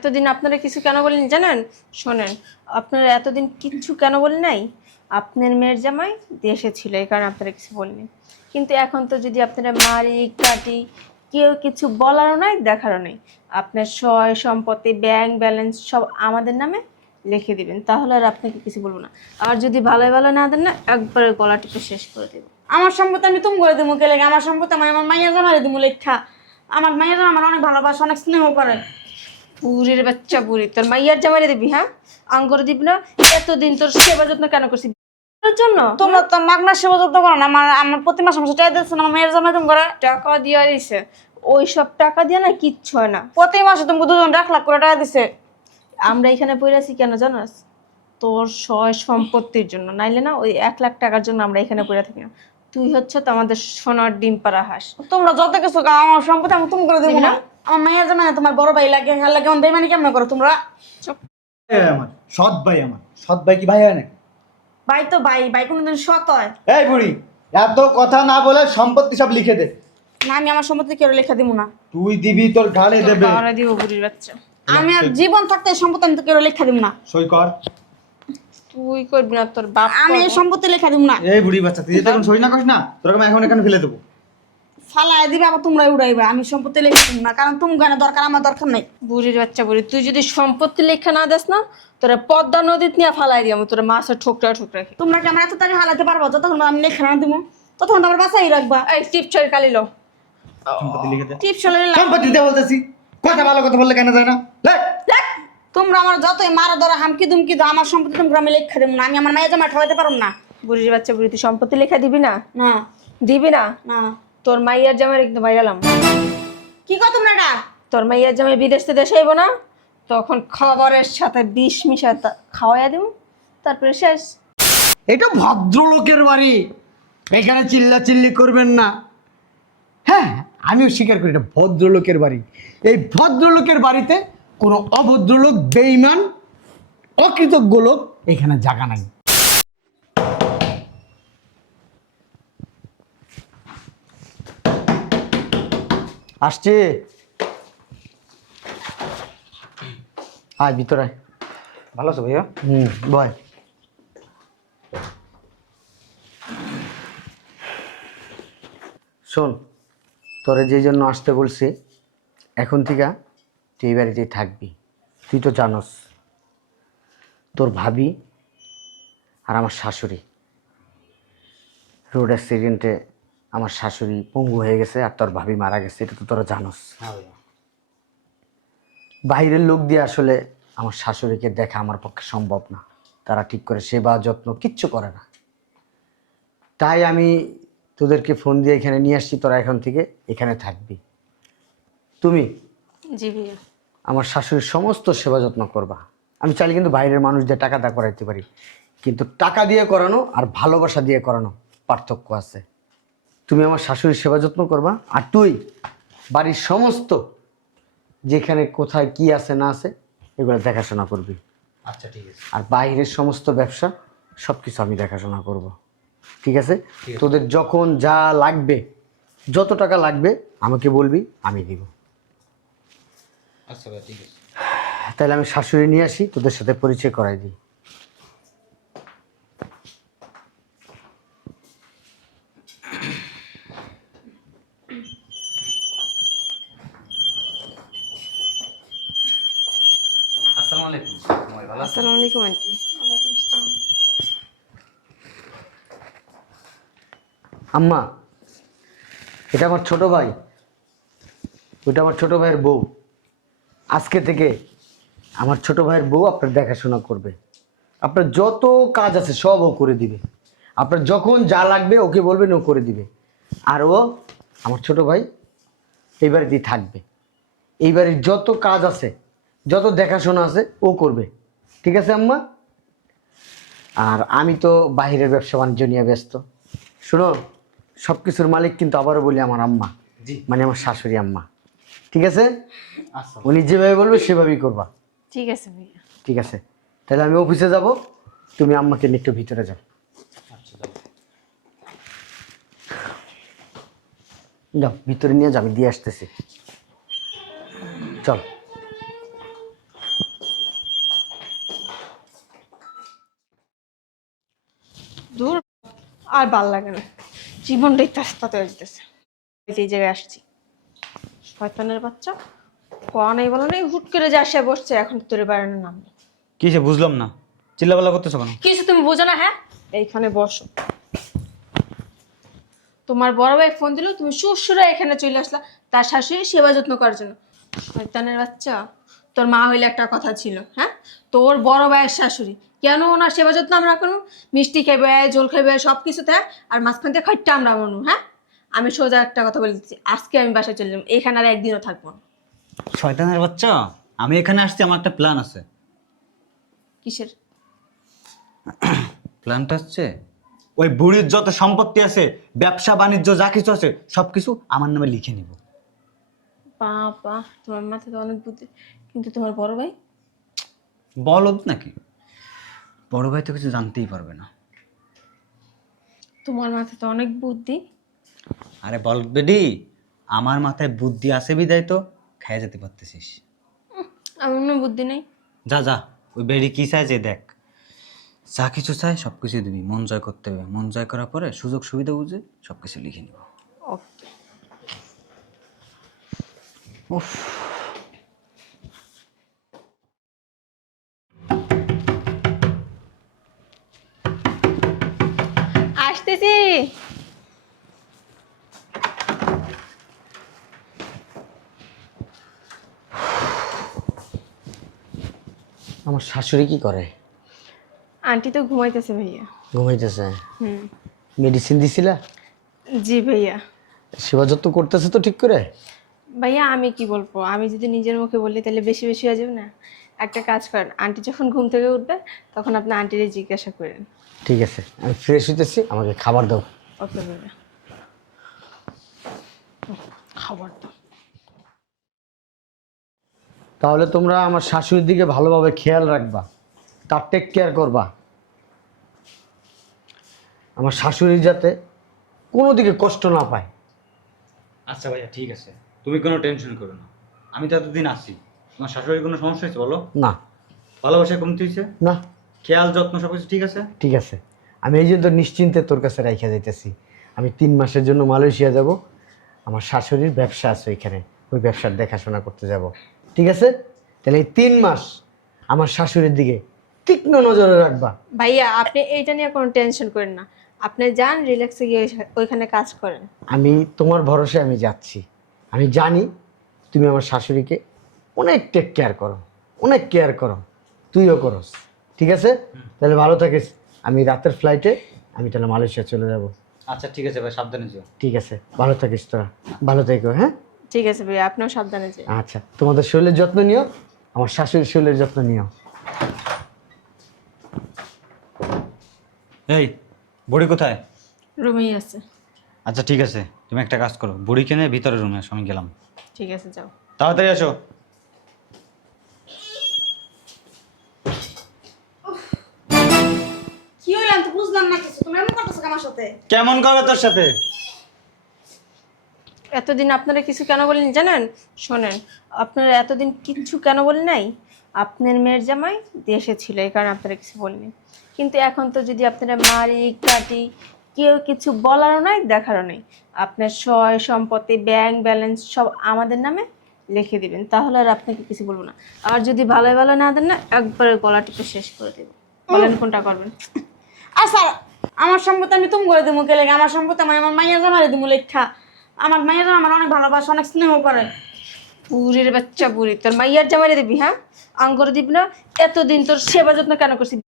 এতদিন আপনারা কিছু কেন বলেন জানেন? শোনেন, আপনারা এতদিন কিচ্ছু কেন বলেন নাই? আপনার মেয়ের জামাই দেশে ছিল, এই কারণে আপনারা কিছু বলেনি কিন্তু এখন তো যদি আপনারা মারি, কাটি, কেউ কিছু বলারও নাই, দেখারও নাই, আপনার সয়, সম্পত্তি ব্যাংক ব্যালেন্স সব আমাদের নামে লিখে দিবেন, তাহলে আর আপনাকে কিছু বলব না। আর যদি ভালো ভালো না দেন না, একবারে গলা টিপে শেষ করে দেবো। আমার সম্পত্তি আমি তুমি করে দিমু গেলে আমার সম্পত্তি আমি আমার মাইয়া জামারে দিমু লেখা। আমার মাইয়া জামা আমার অনেক ভালোবাসে, অনেক স্নেহ করে। পুরীর বাচ্চা বুড়ি। তোর মাইয়ার জামাইরে দিবি হ্যাঁ? আঙ্গুর দিবি না এতদিন তোর সেবা যত্ন কেন করছি জন্য? তোমরা তো সেবা যত্ন করো না আমার আমার প্রতি মাসে মাসে টাকা দিচ্ছ না আমার মেয়ের জামাই তুমি করে টাকা দিয়া দিছে। ওই সব টাকা দিয়ে না কিচ্ছু হয় না। প্রতি মাসে তুমি দুজন এক লাখ করে টাকা দিছে। আমরা এখানে পড়ে কেন জানাস? তোর সয় সম্পত্তির জন্য। নাইলে না ওই এক লাখ টাকার জন্য আমরা এখানে পড়ে থাকি না। তুই হচ্ছে তো আমাদের সোনার ডিম পাড়া হাঁস। তোমরা যত কিছু খাও, আমার সম্পত্তি আমি তুমি করে দেবো না? আমার মেয়ের জামাই তোমার বড় ভাই লাগে হ্যাঁ লাগে আমার বেমানি কেমন করো তোমরা? আমার সৎ ভাই আমার। সৎ ভাই কি ভাই হয় নাকি? ভাই তো ভাই ভাই কোনোদিন সৎ হয়। এই বুড়ি এত কথা না বলে সম্পত্তি সব লিখে দে। না আমি আমার সম্পত্তি কেউ লেখা দিব না। তুই দিবি তোর গালে দেবে। পাহারা দিব বুড়ির বাচ্চা। আমি আর জীবন থাকতে এই সম্পত্তি আমি তো কেউ লেখা দিব না। সই কর। তুই করবি না তোর বাপ আমি এই সম্পত্তি লেখা দিব না। এই বুড়ি বাচ্চা তুই সই না করিস না তোর আমি এখন এখানে ফেলে দেবো। ফালাই দিবে আবার তোমরা উড়াইবে। আমি সম্পত্তি লেখা দিব না কারণ তুমি গানে দরকার আমার দরকার নাই। বুড়ির বাচ্চা বুড়ি তুই যদি সম্পত্তি লেখা না দেস না তোরা পদ্মা নদীত নিয়ে ফালাই দিয়াম তোরা মাছের ঠোকরা ঠোকরা তোমরা কি আমার এত তাড়ি হালাতে পারব? যতক্ষণ আমি লেখা না দিব ততক্ষণ আমার বাসাই রাখবা। এই টিপ ছয় কালি লো সম্পত্তি লিখে দে। টিপস হলে সম্পত্তি বলতেছি কথা ভালো কথা বললে কেন যায় না? লে। তোমরা আমার যতই মারা ধরা হামকি দুমকি দাও আমার সম্পত্তি তোমরা আমি লেখা দিব না। আমি আমার মায়ের জামা ঠকাইতে পারব না। বুড়ির বাচ্চা বুড়ি তুই সম্পত্তি লেখা দিবি না? না। দিবি না? না। তোর মাইয়ার জামাই একদম বাইরালাম কি কর তোমরা এটা? তোর মাইয়ার জামাই বিদেশ থেকে দেশে আইব না? তখন খাবারের সাথে বিষ মিশা খাওয়াইয়া দিব। তারপরে শেষ। এটা ভদ্রলোকের বাড়ি। এখানে চিল্লা চিল্লি করবেন না। হ্যাঁ আমিও স্বীকার করি এটা ভদ্রলোকের বাড়ি। এই ভদ্রলোকের বাড়িতে কোনো অভদ্রলোক বেইমান অকৃতজ্ঞ লোক এখানে জায়গা নাই। আসছে। আয় ভিতরে ভালো আছো ভাইয়া? হুম বয়। শোন তোরে যেই জন্য আসতে বলছি এখন থেকে তুই এই বাড়িতেই থাকবি। তুই তো জানস তোর ভাবি আর আমার শাশুড়ি। রোড অ্যাক্সিডেন্টে আমার শাশুড়ি পঙ্গু হয়ে গেছে আর তোর ভাবি মারা গেছে এটা তো তোরা জানস। বাইরের লোক দিয়ে আসলে আমার শাশুড়িকে দেখা আমার পক্ষে সম্ভব না। তারা ঠিক করে সেবা যত্ন কিচ্ছু করে না। তাই আমি তোদেরকে ফোন দিয়ে এখানে নিয়ে আসছি তোরা এখন থেকে এখানে থাকবি। তুমি? জি ভাইয়া। আমার শাশুড়ির সমস্ত সেবা যত্ন করবা। আমি চাইলে কিন্তু বাইরের মানুষ দিয়ে টাকা দা করাইতে পারি। কিন্তু টাকা দিয়ে করানো আর ভালোবাসা দিয়ে করানো পার্থক্য আছে। তুমি আমার শাশুড়ির সেবা যত্ন করবা আর তুই বাড়ির সমস্ত যেখানে কোথায় কি আছে না আছে এগুলো দেখাশোনা করবি। আচ্ছা ঠিক আছে। আর বাইরের সমস্ত ব্যবসা সব কিছু আমি দেখাশোনা করব। ঠিক আছে। তোদের যখন যা লাগবে যত টাকা লাগবে আমাকে বলবি আমি দিব। আচ্ছা ভাই ঠিক আছে। তাহলে আমি শাশুড়ি নিয়ে আসি তোদের সাথে পরিচয় করাই দিই। আসসালামু আলাইকুম। ভালো আসসালামু আলাইকুম আন্টি। আম্মা এটা আমার ছোট ভাই। ওটা আমার ছোট ভাইয়ের বউ। আজকে থেকে আমার ছোট ভাইয়ের বউ আপনার দেখাশোনা করবে। আপনার যত কাজ আছে সব ও করে দিবে। আপনার যখন যা লাগবে ওকে বলবেন ও করে দিবে। আর ও আমার ছোট ভাই এই বাড়িতেই থাকবে। এই বাড়ির যত কাজ আছে যত দেখাশোনা আছে ও করবে। ঠিক আছে আম্মা? আর আমি তো বাইরের ব্যবসা বাণিজ্য নিয়ে ব্যস্ত। শোনো সব কিছুর মালিক কিন্তু আবারও বলি আমার আম্মা। জি। মানে আমার শাশুড়ি আম্মা। ঠিক আছে? উনি যেভাবে বলবে সেভাবেই করবা। ঠিক আছে ভাইয়া। ঠিক আছে। তাহলে আমি অফিসে যাব তুমি আম্মাকে নিয়ে একটু ভিতরে যাও। আচ্ছা, যাও। ভিতরে নিয়ে যাবি দিয়ে আসতেছি। চল। দূর আর ভালো লাগে না। জীবনটাই তাস্তাতে আসতেছে এই জায়গায় আসছি। শয়তানের বাচ্চা? কোয়া নেই বলো নেই হুট করে যা আসে বসছে এখন তোর বেড়ানোর নাম নেই। কি সে বুঝলাম না। চিল্লাপাল্লা করতেছো কেন? কিছু তুমি বোঝো না হ্যাঁ? এইখানে বসো। তোমার বড় ভাই ফোন দিল তুমি শ্বশুরা এখানে চলে আসলা তার শাশুড়ি সেবা যত্ন করার জন্য। শয়তানের বাচ্চা তোর মা হইলে একটা কথা ছিল হ্যাঁ? তোর বড় ভাইয়ের শাশুড়ি কেন ওনার সেবা যত্ন আমরা করব? মিষ্টি খাইবে জল খাইবে সব কিছু দেয় আর মাঝখান থেকে খাইটা আমরা মনু হ্যাঁ? আমি সোজা একটা কথা বলে দিচ্ছি। আজকে আমি বাসায় চলে যাব। এখানে আর একদিনও থাকব না। শয়তানের বাচ্চা আমি এখানে আসছি আমার একটা প্ল্যান আছে। কিসের? প্ল্যানটা হচ্ছে ওই বুড়ির যত সম্পত্তি আছে ব্যবসা বাণিজ্য যা কিছু আছে সব কিছু আমার নামে লিখে নিব। বাবা তোমার মাথায় তো অনেক বুদ্ধি। কিন্তু তোমার বড় ভাই? বলদ নাকি? বড় ভাই তো কিছু জানতেই পারবে না। তোমার মাথায় তো অনেক বুদ্ধি। আরে বল বেডি আমার মাথায় বুদ্ধি আছে বিদায় তো খেয়ে যেতে পারতেছিস। আমার কোনো বুদ্ধি নেই। যা যা ওই বেডি কি চায় যে দেখ। যা কিছু চাই সব কিছু দিবি মন জয় করতে হবে। মন জয় করার পরে সুযোগ সুবিধা বুঝে সব কিছু লিখে নিব। ওকে। আসতেছি। আমার শাশুড়ি কি করে? আন্টি তো ঘুমাইতেছে ভাইয়া। ঘুমাইতেছে? হুম। মেডিসিন দিছিলা? জি ভাইয়া। সেবা যত্ন করতেছে তো ঠিক করে? ভাইয়া আমি কি বলব? আমি যদি নিজের মুখে বলি তাহলে বেশি বেশি হয়ে যাবে না? একটা কাজ করেন আন্টি যখন ঘুম থেকে উঠবে তখন আপনি আন্টিরে জিজ্ঞাসা করেন। ঠিক আছে আমি ফ্রেশ হইতেছি আমাকে খাবার দাও। ওকে ভাইয়া। খাবার দাও। তাহলে তোমরা আমার শাশুড়ির দিকে ভালোভাবে খেয়াল রাখবা। তার টেক কেয়ার করবা। আমার শাশুড়ি যাতে কোনো দিকে কষ্ট না পায়। আচ্ছা ভাইয়া ঠিক আছে। তুমি কোনো টেনশন করো না। আমি তো এতদিন আছি। তোমার শাশুড়ির কোনো সমস্যা হয়েছে বলো? না। ভালোবাসা কমতে হয়েছে? না। খেয়াল যত্ন সব কিছু ঠিক আছে? ঠিক আছে। আমি এই জন্য নিশ্চিন্তে তোর কাছে রাইখা যাইতেছি। আমি তিন মাসের জন্য মালয়েশিয়া যাব। আমার শাশুড়ির ব্যবসা আছে ওইখানে ওই ব্যবসার দেখাশোনা করতে যাব। ঠিক আছে? তাহলে এই তিন মাস আমার শাশুড়ির দিকে তীক্ষ্ণ নজরে রাখবা। ভাইয়া আপনি এইটা নিয়ে কোনো টেনশন করেন না। আপনি যান রিল্যাক্সে গিয়ে ওই- ওইখানে কাজ করেন। আমি তোমার ভরসায় আমি যাচ্ছি। আমি জানি তুমি আমার শাশুড়িকে অনেক টেক কেয়ার করো অনেক কেয়ার করো। তুইও করস ঠিক আছে? তাহলে ভালো থাকিস। আমি রাতের ফ্লাইটে আমি তাহলে মালয়েশিয়া চলে যাব। আচ্ছা ঠিক আছে ভাই সাবধানে যাও। ঠিক আছে ভালো থাকিস তোরা। ভালো থেকো হ্যাঁ? ঠিক আছে ভাইয়া আপনিও সাবধানে যে আচ্ছা তোমাদের শরীরের যত্ন নিও আমার শাশুড়ির শরীরের যত্ন নিও। এই বুড়ি কোথায়? রুমেই আছে। আচ্ছা ঠিক আছে তুমি একটা কাজ করো বুড়ি কিনে ভিতরে রুমে আসো আমি গেলাম। ঠিক আছে যাও। তাড়াতাড়ি আসো। কি হইলাম তো বুঝলাম না কিছু। তুমি এমন করতেছো আমার সাথে? কেমন করবে তোর সাথে? এতদিন আপনারা কিছু কেন বলেন জানেন? শোনেন, আপনারা এতদিন কিচ্ছু কেন বলেন নাই? আপনার মেয়ের জামাই দেশে ছিল, এই কারণে আপনারা কিছু বলেনি কিন্তু এখন তো যদি আপনারা মারি, কাটি, কেউ কিছু বলারও নাই, দেখারও নেই, আপনার সয়, সম্পত্তি ব্যাংক ব্যালেন্স সব আমাদের নামে লিখে দিবেন। তাহলে আর আপনাকে কিছু বলব না। আর যদি ভালো ভালো না দেন না, একবারে গলা টিপে শেষ করে দেবো। বলেন কোনটা করবেন? আর স্যার, আমার সম্পত্তি আমি তুমি করে কে লেগে। আমার সম্পত্তি আমি আমার মাইয়া জামারে দিমু লেখা। আমার মাইয়া জামা আমার অনেক ভালোবাসে অনেক স্নেহ করে। বুড়ির বাচ্চা বুড়ি তোর মাইয়ার জামাইরে দিবি হ্যাঁ? আঙ্গুর দিবি না এতদিন তোর সেবা যত্ন কেন করছিস?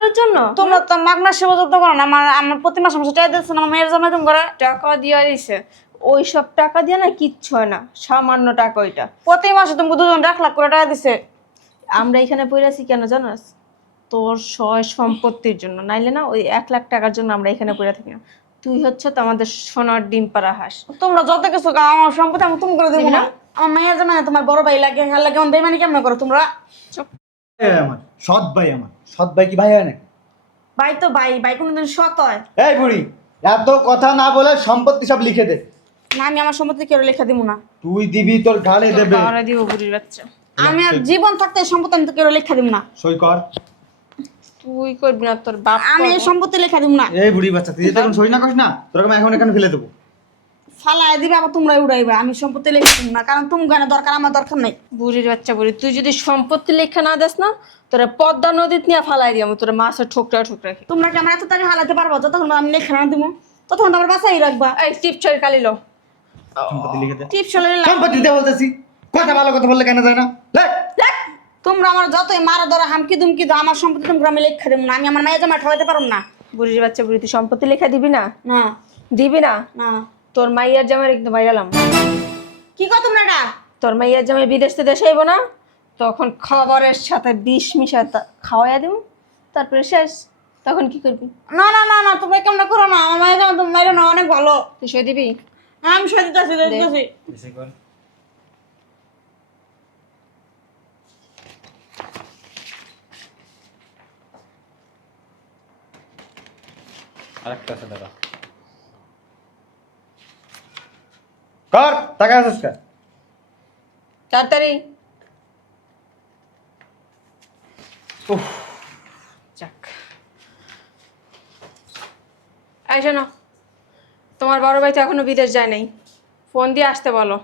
তোর জন্য? তোমরা তো মাগনা সেবা যত্ন করো না আমার আমার প্রতি মাসে মাসে টাকা দিচ্ছে না মেয়ের জামাই তুমি করে। টাকা দিয়া দিছে। ওই সব টাকা দিয়ে না কিচ্ছু হয় না সামান্য টাকা ওইটা। প্রতি মাসে তুমি দুজন এক লাখ করে টাকা দিছে। আমরা এখানে পড়ে আছি কেন জানাস? তোর সয় সম্পত্তির জন্য নাইলে না ওই এক লাখ টাকার জন্য আমরা এখানে পড়ে থাকি না। তুই হচ্ছে তো আমাদের সোনার ডিম পাড়া হাঁস। তোমরা যত কিছু খাও, আমার সম্পত্তি আমি তুমি করে দেবো না? আমার মেয়ের জামাই তোমার বড় ভাই লাগে হ্যাঁ লাগে আমার বেমানি কেমন করো তোমরা? ভাই আমার সৎ ভাই আমার। সৎ ভাই কি ভাই হয় নাকি? ভাই তো ভাই ভাই কোনোদিন সৎ হয়। এই বুড়ি এত কথা না বলে সম্পত্তি সব লিখে দে। না আমি আমার সম্পত্তি কেউ লেখা দিব না। তুই দিবি তোর গালে দেবে। পাওয়ারা দিব বুড়ির বাচ্চা। আমি আর জীবন থাকতে এই সম্পত্তি আমি তো কেউ লেখা দিব না। সই কর। তুই করবি না তোর বাপ আমি এই সম্পত্তি লেখা দিব না। এই বুড়ি বাচ্চা তুই সই না করিস না তোর আমি এখন এখানে ফেলে দেবো। ফালাই দিবে আবার তোমরা উড়াইবা। আমি সম্পত্তি লেখা দিব না কারণ তুমি গানে দরকার আমার দরকার নাই। বুড়ির বাচ্চা বুড়ি তুই যদি সম্পত্তি লেখা না দেস না তোরা পদ্মা নদীত নিয়ে ফালাই দিয়াম তোরা মাছের ঠোকরা ঠোকরা তোমরা কি আমার এত তাড়ি হালাতে পারব? যতক্ষণ আমি লেখা না দিব ততক্ষণ তোমার বাসাই রাখবা। এই টিপ ছয় কালি লো সম্পত্তি লিখে দে। টিপস হলে সম্পত্তি বলতেছি। কথা ভালো কথা বললে কেন যায় না? লেখ। তোমরা আমার যতই মারা ধরা হামকি দুমকি দাও আমার সম্পত্তি তোমরা আমি লেখা দেবো না আমি আমার মায়ের জামা ঠকাইতে পারব না। বুড়ির বাচ্চা বুড়ি তুই সম্পত্তি লেখা দিবি না? না। দিবি না? না। তোর মাইয়ার জামাই কিন্তু বাইরালাম কি কর তোমরা এটা? তোর মাইয়ার জামাই বিদেশ থেকে দেশে আইব না? তখন খাবারের সাথে বিষ মিশা খাওয়াইয়া দিব তারপরে শেষ। তখন কি করবি? না না না না তোমরা কেমন করো না? আমার মায়ের জামা তুমি মাইরো না অনেক ভালো। তুই সই দিবি? আমি সত্যি দিতেছি দিতেছি। আরেকটা আছে দাদা কর টাকা আসিস কা তাড়াতাড়ি। যাক। এই শোনো তোমার বড় ভাই তো এখনও বিদেশ যায় নাই। ফোন দিয়ে আসতে বলো।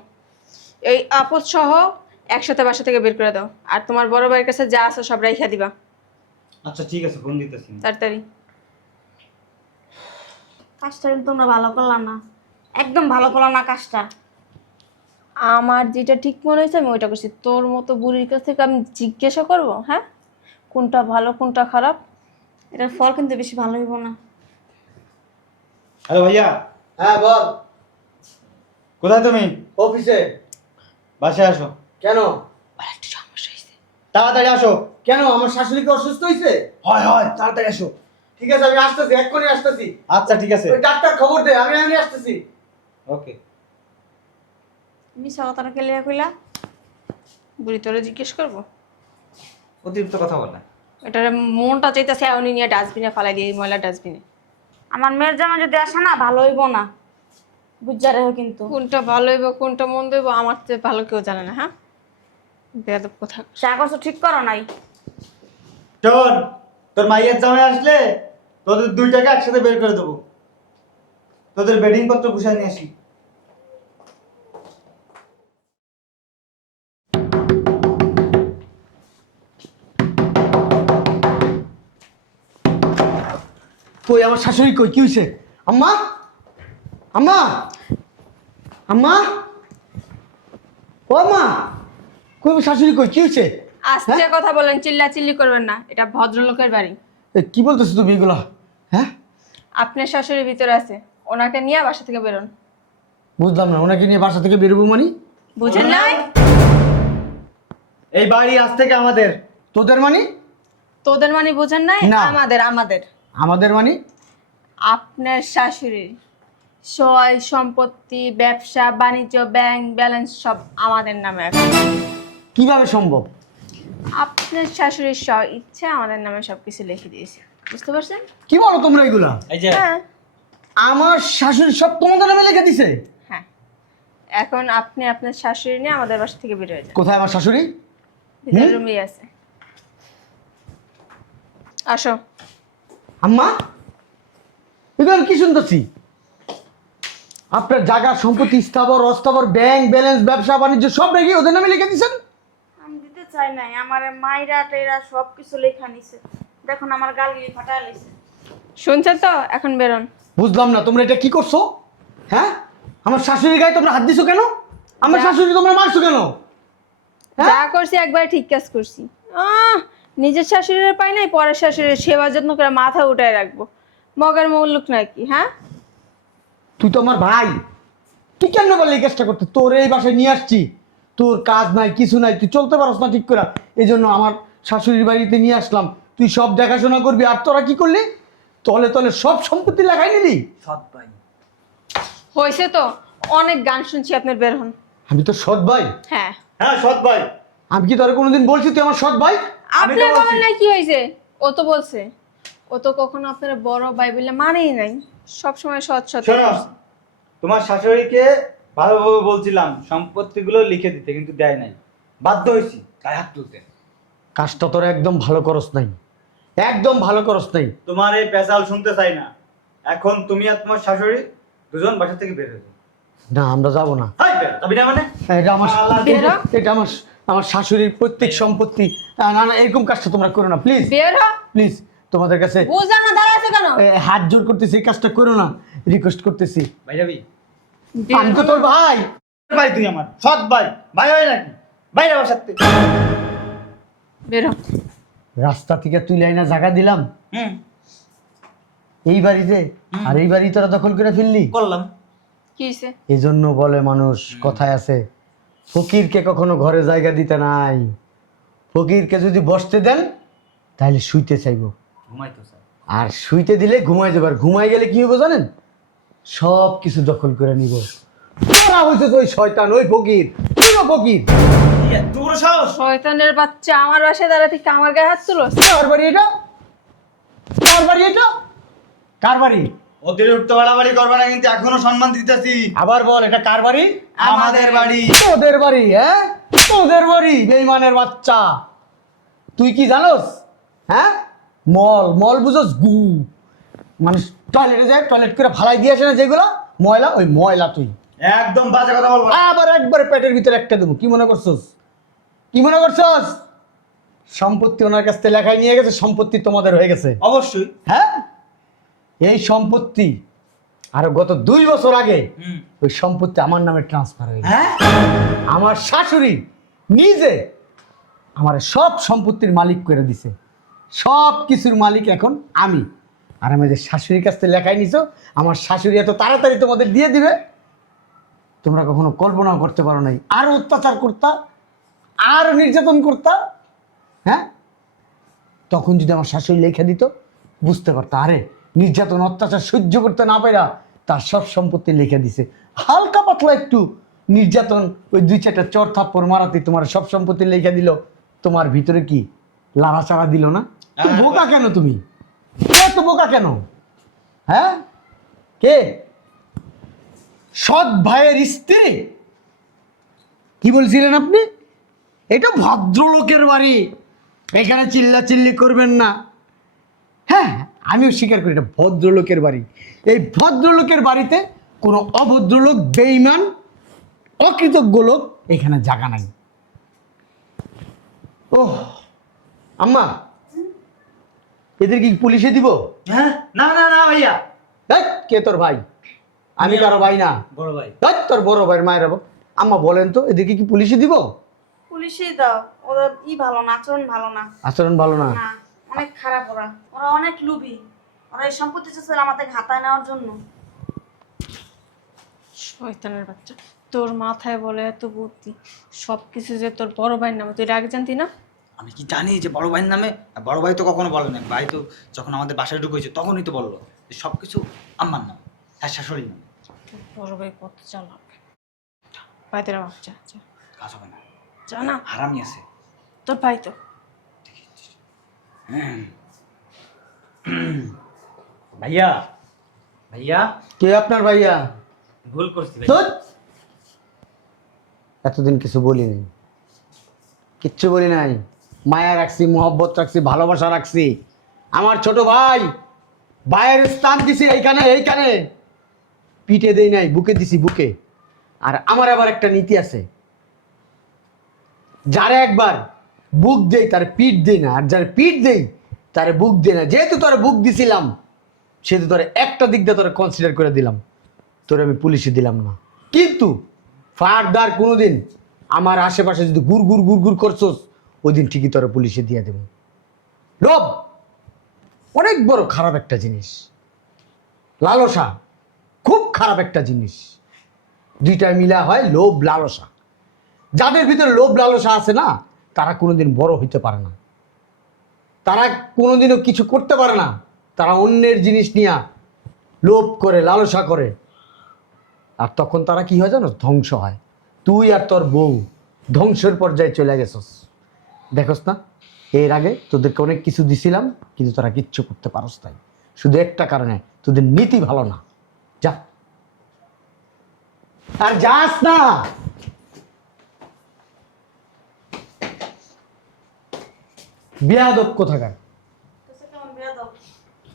এই আপদ সহ একসাথে বাসা থেকে বের করে দাও। আর তোমার বড় ভাইয়ের কাছে যা আছে সব রাইখা দিবা। আচ্ছা ঠিক আছে ফোন দিতেছি। তাড়াতাড়ি। কাজটা কিন্তু তোমরা ভালো করলাম না। একদম ভালো করলাম না কাজটা। আমার যেটা ঠিক মনে হয়েছে আমি ওইটা করছি। তোর মতো বুড়ির কাছ থেকে আমি জিজ্ঞাসা করব হ্যাঁ? কোনটা ভালো কোনটা খারাপ? এটার ফল কিন্তু বেশি ভালো হইব না। হ্যালো ভাইয়া। হ্যাঁ বল। কোথায় তুমি? অফিসে। বাসায় আসো। কেন? একটু সমস্যা হয়েছে তাড়াতাড়ি আসো। কেন? আমার শাশুড়ি কি অসুস্থ হয়েছে হয় হয় তাড়াতাড়ি আসো। ঠিক আছে আমি আসতেছি এক্ষুনি আসতেছি। আচ্ছা ঠিক আছে। ওই ডাক্তার খবর দে আমি আমি আসতেছি। ওকে। মিশা কইলা? বুড়ি তোরে জিজ্ঞেস করব? অতিরিক্ত কথা বলে এটার মনটা চাইতেছে এমনি নিয়ে ডাস্টবিনে ফালাই দিয়ে এই ময়লা ডাস্টবিনে। আমার মেয়ের জামা যদি আসে না ভালো হইব না। বুঝা রেখো কিন্তু। কোনটা ভালো হইব কোনটা মন্দ হইব আমার চেয়ে ভালো কেউ জানে না হ্যাঁ? বেয়াদব কথা। চা ঠিক করো নাই। তোর মাইয়ের জামাই আসলে তোদের দুইটাকে একসাথে বের করে দেবো। তোদের বেডিং পত্র গুছাই নিয়ে আসি। কই, আমার শাশুড়ি কই? কি হয়েছে আম্মা? আম্মা? আম্মা? ও আম্মা, কই শাশুড়ি কই? কি হয়েছে আস্তে কথা বলেন চিল্লা চিল্লি করবেন না এটা ভদ্রলোকের বাড়ি। কি বলতেছো তুমি এগুলা? হ্যাঁ? আপনার শাশুড়ির ভিতরে আছে ওনাকে নিয়ে বাসা থেকে বেরোন। বুঝলাম না ওনাকে নিয়ে বাসা থেকে বেরোবো মানে? বুঝেন নাই? এই বাড়ি আজ থেকে আমাদের। তোদের মানে? তোদের মানে বুঝেন নাই? না। আমাদের আমাদের। আমাদের মানে? আপনার শাশুড়ির সয় সম্পত্তি ব্যবসা বাণিজ্য ব্যাংক ব্যালেন্স সব আমাদের নামে এখন কীভাবে সম্ভব? আপনার শাশুড়ির সব ইচ্ছা আমাদের নামে সব কিছু লিখে দিয়েছে। বুঝতে পারছেন? কি বলো তোমরা এগুলা? এই যে হ্যাঁ। আমার শাশুড়ি সব তোমাদের নামে লিখে দিছে? হ্যাঁ। এখন আপনি আপনার শাশুড়ি নিয়ে আমাদের বাসা থেকে বের হয়ে যান। কোথায় আমার শাশুড়ি? ভিতরে রুমেই আছে। আসো। আম্মা? এগুলো আমি কি শুনতেছি? আপনার জায়গা সম্পত্তি স্থাবর অস্থাবর ব্যাংক ব্যালেন্স ব্যবসা বাণিজ্য সব রেখে ওদের নামে লিখে দিচ্ছেন দিতে চাই নাই আমার মাইরা টেরা সব কিছু লেখা নিছে। দেখুন আমার গালগুলি ফাটা লিছে শুনছেন তো? এখন বেরোন। বুঝলাম না তোমরা এটা কি করছ? হ্যাঁ? আমার শাশুড়ির গায়ে তোমরা হাত দিছো কেন? আমার শাশুড়ি তোমরা মারছো কেন? হ্যাঁ? যা করছি একবার ঠিক কাজ করছি। আহ, নিজের শাশুড়ির পাই নাই পরের শাশুড়ির সেবা যত্ন করে মাথা উঠায় রাখব। মগের মৌলুক নাকি হ্যাঁ? তুই তো আমার ভাই। তুই কেন বললি এই কাজটা করতে? তোর এই বাসায় নিয়ে আসছি। তোর কাজ নাই কিছু নাই তুই চলতে পারস না ঠিক করে। এই জন্য আমার শাশুড়ির বাড়িতে নিয়ে আসলাম। তুই সব দেখাশোনা করবি আর তোরা কি করলি? তলে তলে সব সম্পত্তি লাগাই নিলি। সৎ ভাই। হয়েছে তো অনেক গান শুনছি আপনার বের হন। আমি তো সৎ ভাই? হ্যাঁ। হ্যাঁ সৎ ভাই। আমি কি তোর কোনোদিন বলছি তুই আমার সৎ ভাই? আমি তো আপনার। বলেন নাই কি হয়েছে? ও তো বলছে। ও তো কখনো আপনার বড় ভাই বলে মানেই নাই। সবসময় সৎ সৎ তোমার শাশুড়িকে ভালোভাবে বলছিলাম সম্পত্তিগুলো লিখে দিতে কিন্তু দেয় নাই। বাধ্য হয়েছি। গায়ে হাত তুলতে। কাজটা তোর একদম ভালো করস নাই। একদম ভালো করস নাই। তোমার এই পেশাল শুনতে চাই না। এখন তুমি আর তোমার শাশুড়ি দুজন বাসা থেকে বের হয়ে যাও। না আমরা যাব না। হাই বের। তবে না মানে? এটা আমার আল্লাহ বেরো। এটা আমার আমার শাশুড়ির প্রত্যেক সম্পত্তি। না, না না এরকম কাজটা তোমরা করো না প্লিজ বের। হ প্লিজ তোমাদের কাছে বুঝলাম না কেন? এ, হাত জোর করতেছি এই কাজটা করো না। রিকোয়েস্ট করতেছি। ভাই বের আমি তো তোর ভাই। ভাই তুই আমার সৎ ভাই। ভাই হয় নাকি? বাইরে বাসার থেকে বের। রাস্তা থেকে তুই লাইনা জায়গা দিলাম। হুম। এই বাড়িতে? আর এই বাড়ি তোরা দখল করে ফেললি? করলাম। কি এই জন্য বলে মানুষ কথায় আছে ফকিরকে কখনো ঘরে জায়গা দিতে নাই। ফকিরকে যদি বসতে দেন তাহলে শুইতে চাইব। ঘুমাই স্যার। আর শুইতে দিলে ঘুমাই যাবে। আর ঘুমাই গেলে কি হবে জানেন? সব কিছু দখল করে নিব। তোরা হয়েছে তো ওই শয়তান ওই ফকির। তুইও ফকির? এত বড় সাহস? শয়তানের বাচ্চা আমার বাসায় দাঁড়া থেকে আমার গায়ে হাত তুলো। কার বাড়ি এটা? কার বাড়ি এটা? কার বাড়ি? অতিরিক্ত বাড়াবাড়ি করবে না কিন্তু এখনও সম্মান দিতেছি। আবার বল এটা কার বাড়ি? আমাদের বাড়ি। তোদের বাড়ি হ্যাঁ? তোদের বাড়ি বেইমানের বাচ্চা। তুই কি জানোস? হ্যাঁ? মল মল বুঝোস গু। মানুষ টয়লেটে যায় টয়লেট করে ফালাই দিয়ে আসে না যেগুলো? ময়লা ওই ময়লা তুই। একদম বাজে কথা বলব আবার একবারে পেটের ভিতরে একটা দেবো। কি মনে করছস? কি মনে করছস? সম্পত্তি ওনার কাছ থেকে লেখায় নিয়ে গেছে সম্পত্তি তোমাদের হয়ে গেছে। অবশ্যই। হ্যাঁ? এই সম্পত্তি আর গত দুই বছর আগে ওই সম্পত্তি আমার নামে ট্রান্সফার হয়ে গেছে। হ্যাঁ? আমার শাশুড়ি নিজে আমার সব সম্পত্তির মালিক করে দিছে। সব কিছুর মালিক এখন আমি। আর আমি যে শাশুড়ির কাছ থেকে লেখাই নিছো আমার শাশুড়ি এত তাড়াতাড়ি তোমাদের দিয়ে দিবে? তোমরা কখনো কল্পনাও করতে পারো নাই। আরও অত্যাচার করতা আরও নির্যাতন করতা হ্যাঁ? তখন যদি আমার শাশুড়ি লেখা দিত বুঝতে পারতো আরে নির্যাতন অত্যাচার সহ্য করতে না পারা তার সব সম্পত্তি লিখে দিছে। হালকা পাতলা একটু নির্যাতন ওই দুই চারটা চর থাপ্পড় মারাতে তোমার সব সম্পত্তি লিখে দিল তোমার ভিতরে কি লাড়াচাড়া দিল না। বোকা কেন তুমি? এত বোকা কেন? হ্যাঁ? কে? সৎ ভাইয়ের স্ত্রী? কি বলছিলেন আপনি? এটা ভদ্রলোকের বাড়ি। এখানে চিল্লা চিল্লি করবেন না। হ্যাঁ আমিও স্বীকার করি, এটা ভদ্রলোকের বাড়ি। এই ভদ্রলোকের বাড়িতে কোনো অভদ্রলোক বেইমান অকৃতজ্ঞ লোক এখানে জাগা নাই। ও আম্মা এদের কি পুলিশে দিব? হ্যাঁ? না না না ভাইয়া। দেখ কে তোর ভাই? আমি কারও ভাই না। বড় ভাই। দেখ তোর বড় ভাইয়ের মায়ের বাবা। আম্মা বলেন তো এদেরকে কি পুলিশে দিব? পুলিশই দাও ওদের ই ভালো না আচরণ ভালো না। আচরণ ভালো না? না অনেক খারাপ ওরা। ওরা অনেক লুবি। ওরা এই সম্পত্তি চাচ্ছে আমাদের হাতায় নেওয়ার জন্য। শয়তানের বাচ্চা তোর মাথায় বলে এত বুদ্ধি। সব কিছু যে তোর বড় ভাইয়ের নামে তুই এর আগে জানতি না? আমি কি জানি যে বড় ভাইয়ের নামে? আর বড় ভাই তো কখনো বলে না ভাই তো যখন আমাদের বাসায় ঢুকেছে তখনই তো বলল যে সব কিছু আম্মার নাম হ্যাঁ শাশুড়ির নাম। বড় ভাই কত চালাক। বাচ্চা যা কাজ হবে না। যা না। হারামি আছে। তোর ভাই তো। ভাইয়া ভাইয়া। কে আপনার ভাইয়া? ভুল করছি ভাই এতদিন কিছু বলিনি। কিচ্ছু বলি নাই। মায়া রাখছি, মোহব্বত রাখছি, ভালোবাসা রাখছি। আমার ছোট ভাই, ভাইয়ের স্থান দিছি এইখানে এইখানে। পিঠে দেই নাই, বুকে দিছি বুকে। আর আমার আবার একটা নীতি আছে। যারা একবার বুক দেই, তার পিঠ দেই না। আর যার পিঠ দেই, তার বুক দেই না। যেহেতু তোর বুক দিছিলাম, সেহেতু তোর একটা দিক দিয়ে তোরা কনসিডার করে দিলাম। তোর আমি পুলিশে দিলাম না। কিন্তু ফারদার কোনোদিন আমার আশেপাশে যদি গুড় গুড় গুড় গুড় করছোস ওই দিন ঠিকই তোরা পুলিশে দিয়ে দেব। লোভ অনেক বড় খারাপ একটা জিনিস। লালসা, খুব খারাপ একটা জিনিস। দুইটা মিলা হয় লোভ, লালসা। যাদের ভিতরে লোভ, লালসা আছে না, তারা কোনোদিন বড় হইতে পারে না। তারা কোনোদিনও কিছু করতে পারে না। তারা অন্যের জিনিস নিয়ে লোভ করে, লালসা করে। আর তখন তারা কি হয় জানো? ধ্বংস হয়। তুই আর তোর বউ ধ্বংসের পর্যায়ে চলে গেছস। দেখোস না, এর আগে তোদেরকে অনেক কিছু দিছিলাম, কিন্তু তোরা কিচ্ছু করতে পারস তাই শুধু একটা কারণে, তোদের নীতি ভালো না। যা। আর যাস না! বিয়াদব কোথাকার?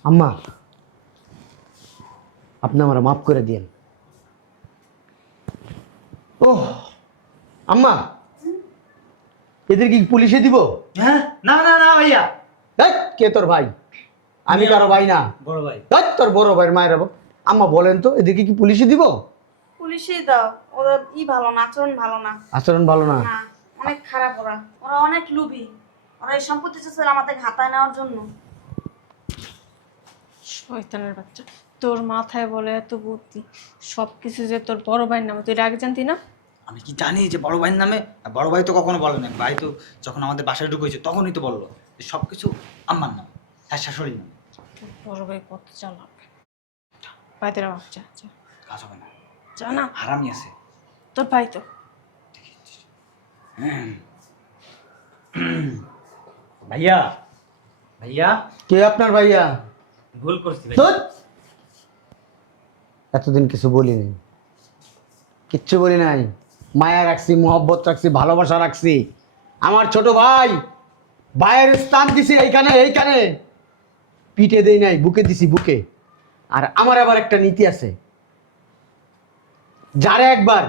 আম্মা, আপনি আমার মাফ করে দিয়েন। ও আম্মা! এদের কি পুলিশে দিব? হ্যাঁ? না না না ভাইয়া। ধ্যাৎ, কে তোর ভাই? আমি কারও ভাই না। বড় ভাই। ধ্যাৎ, তোর বড় ভাইয়ের মায়ের বাবা। আম্মা বলেন তো এদেরকে কি পুলিশে দিব? পুলিশই দাও ওদের ই ভালো না আচরণ ভালো না। আচরণ ভালো না? না অনেক খারাপ ওরা। ওরা অনেক লুবি ওরা এই সম্পত্তি চাচ্ছে আমাদের হাতায় নেওয়ার জন্য। শয়তানের বাচ্চা তোর মাথায় বলে এত বুদ্ধি। সব কিছু যে তোর বড় ভাইয়ের নামে তুই রাগ জানতি না? আমি কি জানি যে বড় ভাইয়ের নামে? আর বড় ভাই তো কখনো বলে না ভাই তো যখন আমাদের বাসায় ঢুকেছে তখনই তো বলল যে সব কিছু আম্মার নাম তার শাশুড়ির নাম। বড় ভাই কত চালাক। বাইদের যা কাজ হবে না। যা না। হারামি আছে। তোর ভাই তো। ভাইয়া ভাইয়া। কে আপনার ভাইয়া? ভুল করছি ভাই এতদিন কিছু বলিনি। কিচ্ছু বলি নাই। মায়া রাখছি, মোহব্বত রাখছি, ভালোবাসা রাখছি। আমার ছোট ভাই, ভাইয়ের স্থান দিছি এইখানে এইখানে। পিঠে দেই নাই, বুকে দিছি বুকে। আর আমার আবার একটা নীতি আছে। যারে একবার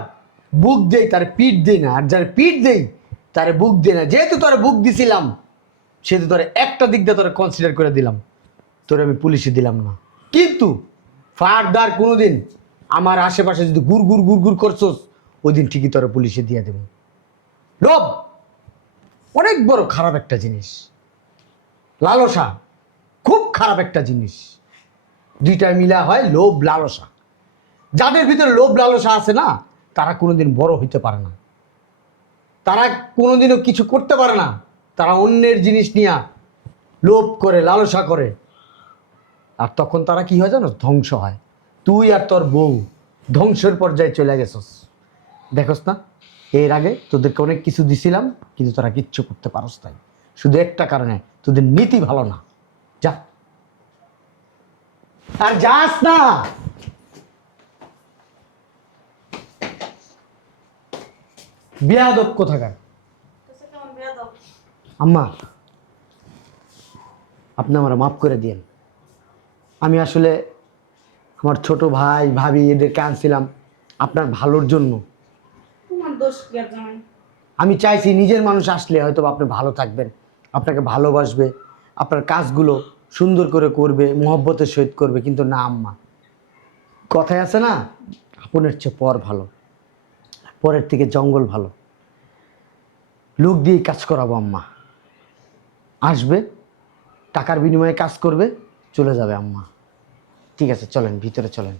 বুক দেই, তার পিঠ দেই না। আর যার পিঠ দেই, তার বুক দেই না। যেহেতু তোর বুক দিছিলাম, সেহেতু তোর একটা দিক দিয়ে তোর কনসিডার করে দিলাম। তোর আমি পুলিশে দিলাম না। কিন্তু ফারদার কোনোদিন আমার আশেপাশে যদি গুড় গুড় গুড় গুড় করছোস ওই দিন ঠিকই তোর পুলিশে দিয়ে দেবো। লোভ অনেক বড় খারাপ একটা জিনিস। লালসা, খুব খারাপ একটা জিনিস। দুইটা মিলা হয় লোভ, লালসা। যাদের ভিতরে লোভ, লালসা আছে না, তারা কোনোদিন বড় হইতে পারে না। তারা কোনোদিনও কিছু করতে পারে না। তারা অন্যের জিনিস নিয়ে লোভ করে, লালসা করে। আর তখন তারা কি হয় জানো? ধ্বংস হয়। তুই আর তোর বউ ধ্বংসের পর্যায়ে চলে গেছস। দেখোস না, এর আগে তোদেরকে অনেক কিছু দিছিলাম, কিন্তু তোরা কিচ্ছু করতে পারস তাই শুধু একটা কারণে, তোদের নীতি ভালো না। যা। আর যাস না। বিয়াদব কোথাকার? আম্মা, আপনি আমার মাফ করে দিয়েন। আমি আসলে আমার ছোট ভাই, ভাবি, এদেরকে আনছিলাম আপনার ভালোর জন্য। আমি চাইছি নিজের মানুষ আসলে হয়তো আপনি ভালো থাকবেন, আপনাকে ভালোবাসবে, আপনার কাজগুলো সুন্দর করে করবে, মহব্বতের সহিত করবে, কিন্তু না আম্মা। কথায় আছে না, আপনের চেয়ে পর ভালো, পরের থেকে জঙ্গল ভালো। লোক দিয়ে কাজ করাবো আম্মা। আসবে, টাকার বিনিময়ে কাজ করবে, চলে যাবে আম্মা। ঠিক আছে, চলেন, ভিতরে চলেন।